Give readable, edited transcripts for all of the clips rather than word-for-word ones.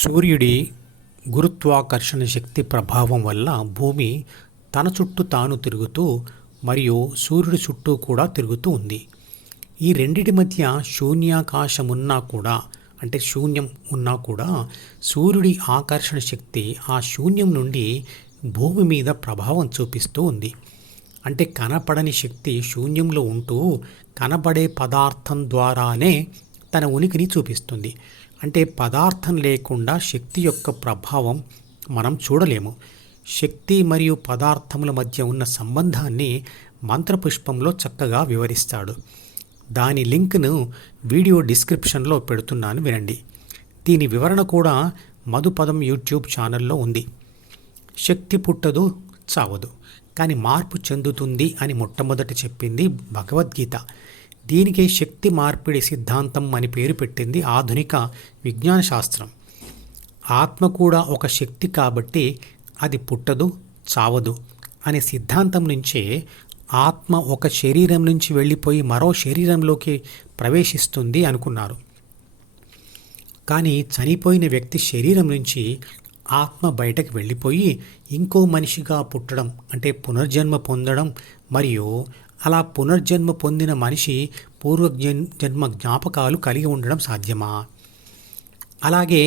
సూర్యుడి గురుత్వాకర్షణ శక్తి ప్రభావం వల్ల భూమి తన చుట్టూ తాను తిరుగుతూ మరియు సూర్యుడి చుట్టూ కూడా తిరుగుతూ ఉంది. ఈ రెండిటి మధ్య శూన్యాకాశమున్నా కూడా శూన్యం ఉన్నా కూడా సూర్యుడి ఆకర్షణ శక్తి ఆ శూన్యం నుండి భూమి మీద ప్రభావం చూపిస్తూ ఉంది. కనపడని శక్తి శూన్యంలో ఉంటూ కనబడే పదార్థం ద్వారానే తన ఉనికిని చూపిస్తుంది. పదార్థం లేకుండా శక్తి యొక్క ప్రభావం మనం చూడలేము. శక్తి మరియు పదార్థముల మధ్య ఉన్న సంబంధాన్ని మంత్రపుష్పంలో చక్కగా వివరిస్తాడు. దాని లింక్ను వీడియో డిస్క్రిప్షన్లో పెడుతున్నాను, వినండి. దీని వివరణ కూడా మధుపదం యూట్యూబ్ ఛానల్లో ఉంది. శక్తి పుట్టదు, చావదు, కానీ మార్పు చెందుతుంది అని మొట్టమొదట చెప్పింది భగవద్గీత. దీనికే శక్తి మార్పిడి సిద్ధాంతం అని పేరు పెట్టింది ఆధునిక విజ్ఞాన శాస్త్రం. ఆత్మ కూడా ఒక శక్తి కాబట్టి అది పుట్టదు, చావదు అనే సిద్ధాంతం నుంచే ఆత్మ ఒక శరీరం నుంచి వెళ్ళిపోయి మరో శరీరంలోకి ప్రవేశిస్తుంది అనుకున్నారు. కానీ చనిపోయిన వ్యక్తి శరీరం నుంచి ఆత్మ బయటకు వెళ్ళిపోయి ఇంకో మనిషిగా పుట్టడం పునర్జన్మ పొందడం మరియు అలా పునర్జన్మ పొందిన మనిషి పూర్వజన్మ జ్ఞాపకాలు కలిగి ఉండడం సాధ్యమా? అలాగే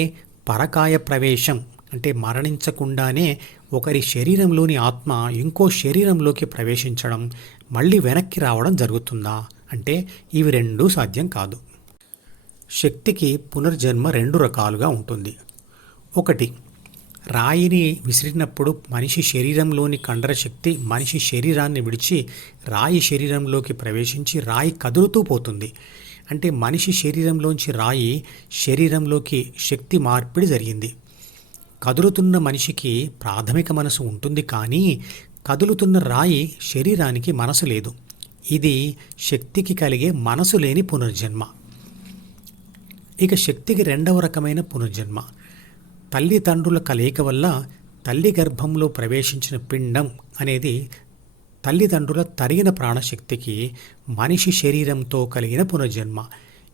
పరకాయ ప్రవేశం మరణించకుండానే ఒకరి శరీరంలోని ఆత్మ ఇంకో శరీరంలోకి ప్రవేశించడం, మళ్ళీ వెనక్కి రావడం జరుగుతుందా? ఇవి రెండూ సాధ్యం కాదు. శక్తికి పునర్జన్మ రెండు రకాలుగా ఉంటుంది. ఒకటి, రాయిని విసిరినప్పుడు మనిషి శరీరంలోని కండర శక్తి మనిషి శరీరాన్ని విడిచి రాయి శరీరంలోకి ప్రవేశించి రాయి కదులుతూ పోతుంది. మనిషి శరీరంలోంచి రాయి శరీరంలోకి శక్తి మార్పిడి జరిగింది. కదులుతున్న మనిషికి ప్రాథమిక మనసు ఉంటుంది, కానీ కదులుతున్న రాయి శరీరానికి మనసు లేదు. ఇది శక్తికి కలిగే మనసు లేని పునర్జన్మ. ఇక శక్తికి రెండవ రకమైన పునర్జన్మ. తల్లిదండ్రుల కలయిక వల్ల తల్లి గర్భంలో ప్రవేశించిన పిండం అనేది తల్లిదండ్రుల తరిగిన ప్రాణశక్తికి మనిషి శరీరంతో కలిగిన పునర్జన్మ.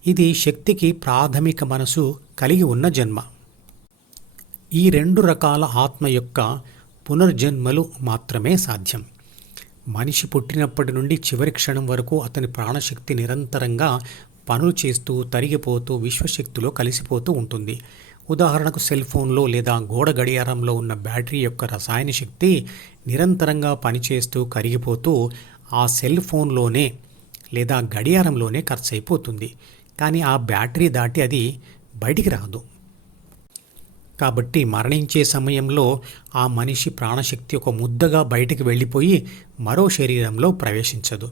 ఇది శక్తికి ప్రాథమిక మనసు కలిగి ఉన్న జన్మ. ఈ రెండు రకాల ఆత్మ యొక్క పునర్జన్మలు మాత్రమే సాధ్యం. మనిషి పుట్టినప్పటి నుండి చివరి క్షణం వరకు అతని ప్రాణశక్తి నిరంతరంగా పనులు చేస్తూ తరిగిపోతూ విశ్వశక్తిలో కలిసిపోతూ ఉంటుంది. ఉదాహరణకు సెల్ ఫోన్లో లేదా గోడ గడియారంలో ఉన్న బ్యాటరీ యొక్క రసాయన శక్తి నిరంతరంగా పనిచేస్తూ కరిగిపోతూ ఆ సెల్ ఫోన్లోనే లేదా గడియారంలోనే ఖర్చు అయిపోతుంది. కానీ ఆ బ్యాటరీ దాటి అది బయటికి రాదు. కాబట్టి మరణించే సమయంలో ఆ మనిషి ప్రాణశక్తి ఒక ముద్దగా బయటికి వెళ్ళిపోయి మరో శరీరంలో ప్రవేశించదు.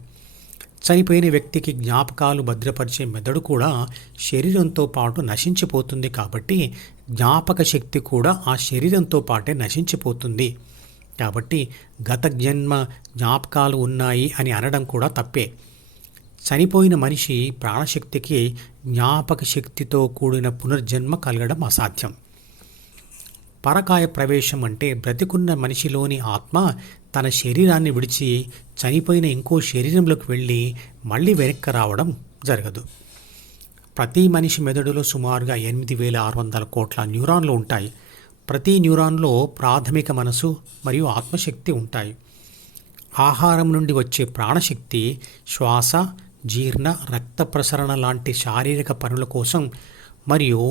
చనిపోయిన వ్యక్తికి జ్ఞాపకాలు భద్రపరిచే మెదడు కూడా శరీరంతో పాటు నశించిపోతుంది. కాబట్టి జ్ఞాపక శక్తి కూడా ఆ శరీరంతో పాటే నశించిపోతుంది. కాబట్టి గత జన్మ జ్ఞాపకాలు ఉన్నాయి అని అనడం కూడా తప్పే. చనిపోయిన మనిషి ప్రాణశక్తికి జ్ఞాపక శక్తితో కూడిన పునర్జన్మ కలగడం అసాధ్యం. పరకాయ ప్రవేశం బ్రతికున్న మనిషిలోని ఆత్మ తన శరీరాన్ని విడిచి చనిపోయిన ఇంకో శరీరంలోకి వెళ్ళి మళ్ళీ వెనక్కి రావడం జరగదు. ప్రతి మనిషి మెదడులో సుమారుగా 8600 కోట్ల న్యూరాన్లు ఉంటాయి. ప్రతి న్యూరాన్లో ప్రాథమిక మనసు మరియు ఆత్మశక్తి ఉంటాయి. ఆహారం నుండి వచ్చే ప్రాణశక్తి శ్వాస, జీర్ణ, రక్త ప్రసరణ లాంటి శారీరక పనుల కోసం మరియు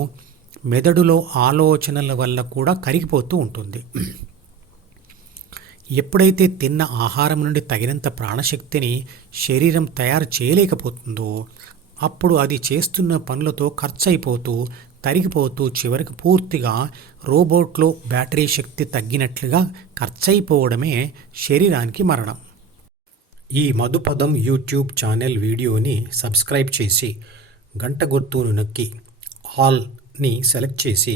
మెదడులో ఆలోచనల వల్ల కూడా కరిగిపోతూ ఉంటుంది. ఎప్పుడైతే తిన్న ఆహారం నుండి తగినంత ప్రాణశక్తిని శరీరం తయారు చేయలేకపోతుందో అప్పుడు అది చేస్తున్న పనులతో ఖర్చు అయిపోతూ తరిగిపోతూ చివరికి పూర్తిగా రోబోట్లో బ్యాటరీ శక్తి తగ్గినట్లుగా ఖర్చయిపోవడమే శరీరానికి మరణం. ఈ మధుపదం యూట్యూబ్ ఛానల్ వీడియోని సబ్స్క్రైబ్ చేసి గంట గుర్తును నొక్కి ఆల్ని సెలెక్ట్ చేసి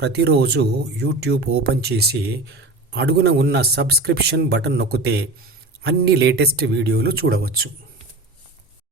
ప్రతిరోజు యూట్యూబ్ ఓపెన్ చేసి అడుగున ఉన్న సబ్స్క్రిప్షన్ బటన్ నొక్కితే అన్ని లేటెస్ట్ వీడియోలు చూడవచ్చు.